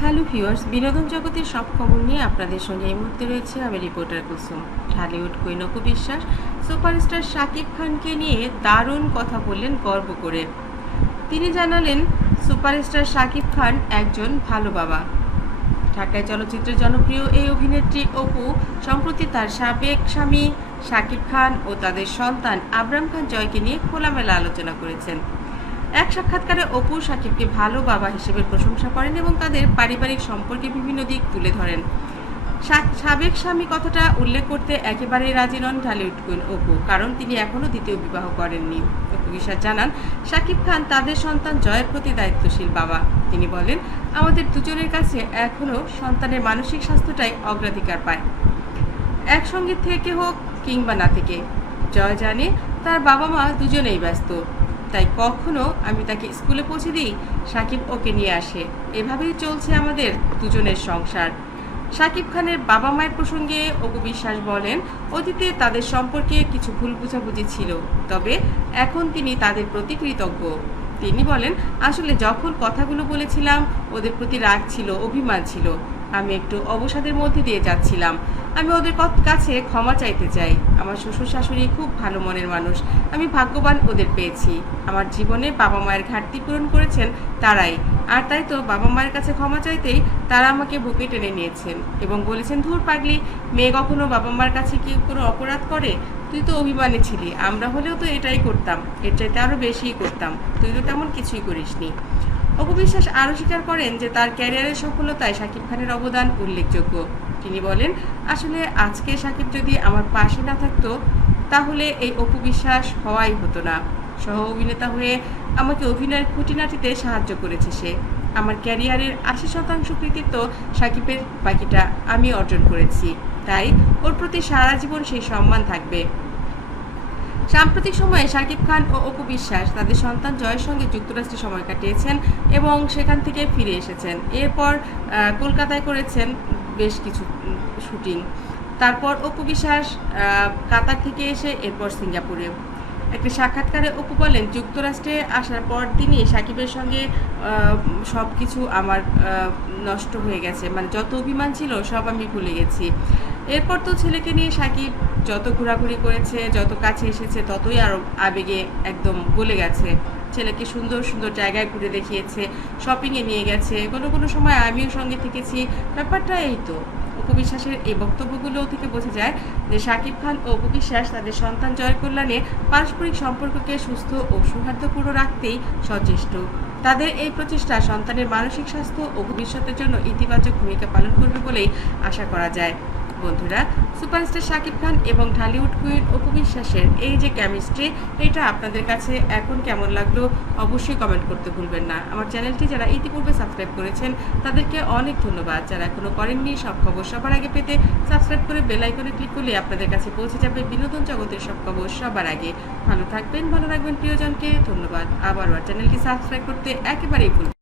Hello viewers বিনোদন জগতের সব খবর নিয়ে আপনাদের সঙ্গে এই মুহূর্তে রয়েছে আমি রিপোর্টার কুসুম। ঢালিউড অপু বিশ্বাস, সুপারস্টার শাকিব খানকে নিয়ে দারুণ কথা বললেন গর্ব করে। তিনি জানালেন, সুপারস্টার শাকিব খান একজন ভালো বাবা। ঢাকায় চলচ্চিত্রের জনপ্রিয় এই অভিনেত্রী অপু, সম্প্রতি তার সাবেক স্বামী শাকিব খান ও তাদের সন্তান আবরাম খান জয়কে নিয়ে খোলামেলা আলোচনা করেছেন। এক সাক্ষাৎকারে অপু শাকিবকে ভালো বাবা হিসেবে প্রশংসা করেন এবং তাদের পারিবারিক সম্পর্কে বিভিন্ন দিক তুলে ধরেন। সাবেক স্বামী কথাটা উল্লেখ করতে একেবারেই রাজি নন ঢালিউড কুইন অপু, কারণ তিনি এখনও দ্বিতীয় বিবাহ করেননি। অপু বিশ্বাস জানান, শাকিব খান তাদের সন্তান জয়ের প্রতি দায়িত্বশীল বাবা। তিনি বলেন, আমাদের দুজনের কাছে এখনও সন্তানের মানসিক স্বাস্থ্যটাই অগ্রাধিকার পায়। একসঙ্গে থেকে হোক কিংবা না থেকে। জয় জানে তার বাবা মা দুজনেই ব্যস্ত। তাই কখনো আমি তাকে স্কুলে পৌঁছে দিই সাকিব ওকে নিয়ে আসে। এভাবেই চলছে আমাদের দুজনের সংসার। সাকিব খানের বাবা মায়ের প্রসঙ্গে অপু বিশ্বাস বলেন, অতীতে তাদের সম্পর্কে কিছু ভুল বুঝাবুঝি ছিল, তবে এখন তিনি তাদের প্রতি কৃতজ্ঞ। তিনি বলেন, আসলে যখন কথাগুলো বলেছিলাম, ওদের প্রতি রাগ ছিল, অভিমান ছিল। আমি একটু অবসাদের মধ্যে দিয়ে যাচ্ছিলাম। আমি ওদের কাছে ক্ষমা চাইতে চাই। আমার শ্বশুর শাশুড়ি খুব ভালো মনের মানুষ। আমি ভাগ্যবান ওদের পেয়েছি। আমার জীবনে বাবা মায়ের ঘাটতি পূরণ করেছেন তারাই। আর তাই তো বাবা মায়ের কাছে ক্ষমা চাইতেই তারা আমাকে বুকে টেনে নিয়েছেন এবং বলেছেন, ধুর পাগলি, মেয়ে কখনো বাবা মার কাছে কি কোনো অপরাধ করে? তুই তো অভিমানে ছিলি। আমরা হলেও তো এটাই করতাম। এর চাইতে আরও বেশিই করতাম। তুই তো তেমন কিছুই করিসনি। অপু বিশ্বাস আরও স্বীকার করেন যে তার ক্যারিয়ারের সফলতায় শাকিব খানের অবদান উল্লেখযোগ্য। তিনি বলেন, আসলে আজকে শাকিব যদি আমার পাশে না থাকতো, তাহলে এই অপু বিশ্বাস হওয়াই হতো না। সহ অভিনেতা হয়ে আমাকে অভিনয়ের খুঁটিনাটিতে সাহায্য করেছে সে। আমার ক্যারিয়ারের আশি শতাংশ কৃতিত্ব সাকিবের বাকিটা আমি অর্জন করেছি। তাই ওর প্রতি সারা জীবন সেই সম্মান থাকবে। সাম্প্রতিক সময়ে শাকিব খান ও অপু বিশ্বাস তাদের সন্তান জয়ের সঙ্গে যুক্তরাষ্ট্রে সময় কাটিয়েছেন এবং সেখান থেকে ফিরে এসেছেন। এরপর কলকাতায় করেছেন বেশ কিছু শুটিং। তারপর অপু বিশ্বাস কাতার থেকে এসে এরপর সিঙ্গাপুরে একটি সাক্ষাৎকারে অপু বলেন, যুক্তরাষ্ট্রে আসার পর তিনি সাকিবের সঙ্গে সব কিছু আমার নষ্ট হয়ে গেছে। মানে যত অভিমান ছিল, সব আমি ভুলে গেছি। এরপর তো ছেলেকে নিয়ে সাকিব যত ঘোরাঘুরি করেছে, যত কাছে এসেছে, ততই আরও আবেগে একদম গলে গেছে। ছেলেকে সুন্দর সুন্দর জায়গায় ঘুরে দেখিয়েছে শপিংয়ে নিয়ে গেছে, কোনো কোনো সময় আমিও সঙ্গে থেকেছি। ব্যাপারটা এই তো। অপু বিশ্বাসের এই বক্তব্যগুলো থেকে বোঝা যায় যে শাকিব খান ও অপু বিশ্বাস তাদের সন্তান জয় কল্যাণে পারস্পরিক সম্পর্ককে সুস্থ ও সৌহার্দ্যপূর্ণ রাখতেই সচেষ্ট। তাদের এই প্রচেষ্টা সন্তানের মানসিক স্বাস্থ্য ও ভবিষ্যতের জন্য ইতিবাচক ভূমিকা পালন করবে বলেই আশা করা যায়। বন্ধুরা, সুপারস্টার শাকিব খান এবং ঢালিউড কুইন অপু বিশ্বাসের এই যে কেমিস্ট্রি এটা আপনাদের কাছে এখন কেমন লাগল অবশ্যই কমেন্ট করতে ভুলবেন না। আমার চ্যানেলটি যারা ইতিপূর্বে সাবস্ক্রাইব করেছেন, তাদেরকে অনেক ধন্যবাদ। যারা এখনও করেননি, সব খবর সবার আগে পেতে সাবস্ক্রাইব করে বেল আইকনে ক্লিক করলে আপনাদের কাছে পৌঁছে যাবে বিনোদন জগতের সব খবর সবার আগে। ভালো থাকবেন, ভালো রাখবেন প্রিয়জনকে। ধন্যবাদ। আবারও চ্যানেলটি সাবস্ক্রাইব করতে একেবারেই না।